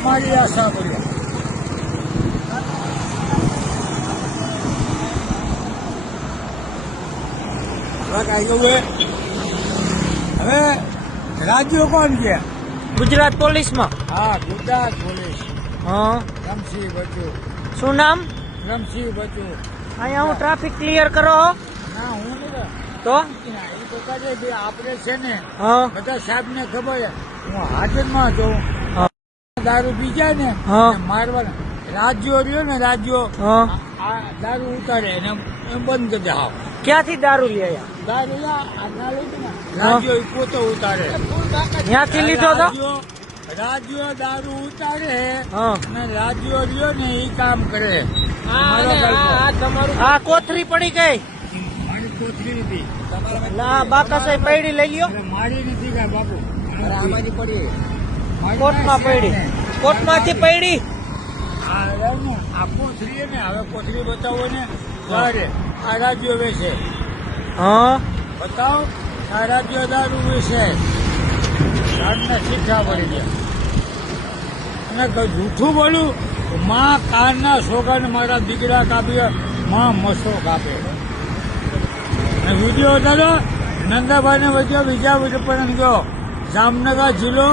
અમારી આશા કરીએ. હવે રાજ્યો કોણ છે? ગુજરાત પોલીસમાં. હા, ગુજરાત પોલીસ. હા. રમસિંહ બચુ. શું નામ? રમસિંહ બચુ. અહીંયા હું ટ્રાફિક ક્લિયર કરો. ના, હું નહીં. તો એ તો કહે છે આપણે છે ને હા બધા સાહેબ ને ખબર છે હું હાજરમાં છું. દારૂ પી જાય ને હા. મારવાના રાજ્યો રહ્યો ને રાજ્યો હા. આ દારૂ ઉતારે ને એમ બંધ કરી દે. હાવ ક્યાંથી દારૂ લઈ આવ્યા? દારૂ આ લઈ ને રાજ્યો ઈ પોતે ઉતારે. ક્યાંથી લીધો તો? રાજ્યો દારૂ ઉતારે હા. અને રાજ્યો રહ્યો ને ઈ કામ કરે. આ કોથરી પડી ગઈ. મારી કોથળી નથી. ના બાકા સાહેબ પૈડી લઈ લ્યો. મારી નથી કાંઈ બાપુ. આમાંથી પડી કોર્ટમાં પડી. કોર્ટમાંથી પડી. આ કોથળી ને હવે કોથળી બતાવો ને ત્યારે આ રાજ્યો વેચે. હા. બતાવો આ રાજ્યો દારૂ વેચે. કાનને શીખા પડી ગયા. અને જૂઠું બોલું માં કાનના છોકરાને મારા દીકરા કાપીએ માં મસો કાપે. અને વિડીયો દાદા નંદાભાઈને વચ્ચે બીજા વિજયપુરણ ગયો. જામનગર જિલ્લો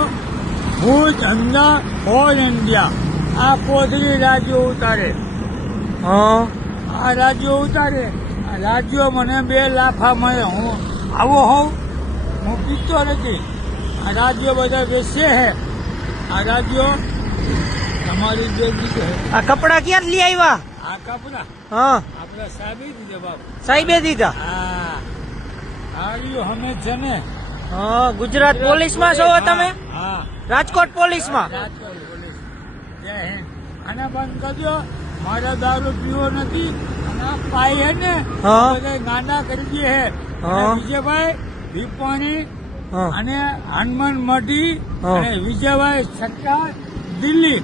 ભુજ અંદા ઓલ ઇન્ડિયા આ કોથળી રાજ્યો ઉતારે. હા. આ રાજ્યો ઉતારે. આ રાજ્યો મને 2 લાફા મળે. હું આવો હોઉં હું પીતો નથી. આ રાજ્યો બધા બેસે છે. આ રાજ્યો તમારી જે છે. આ કપડા ક્યાં લઈ આવ્યા? આ કપડા હા. આપણે સાહેબે દીધે બાપ. સાહેબે દીધા. હા આર્યો અમે છે ને. હા. ગુજરાત પોલીસમાં છો તમે? હા. રાજકોટ પોલીસમાં. રાજકોટ પોલીસ. જય હિન્દ. આને બંધ કરજો. મારે દારૂ પીવો નથી. અને આ પાઈ હે ને હા. બધા ગાંડા કરી દે હે. હા. વિજયભાઈ વિપાણી હા. અને હનુમાન મઢી હા. અને વિજયભાઈ સરકાર દિલ્હી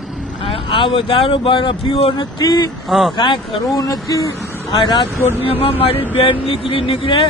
આ દારૂ બાર પીવો નથી. હા. કાંઈ કરવું નથી. આ રાજકોટની મારી બેન નીકળે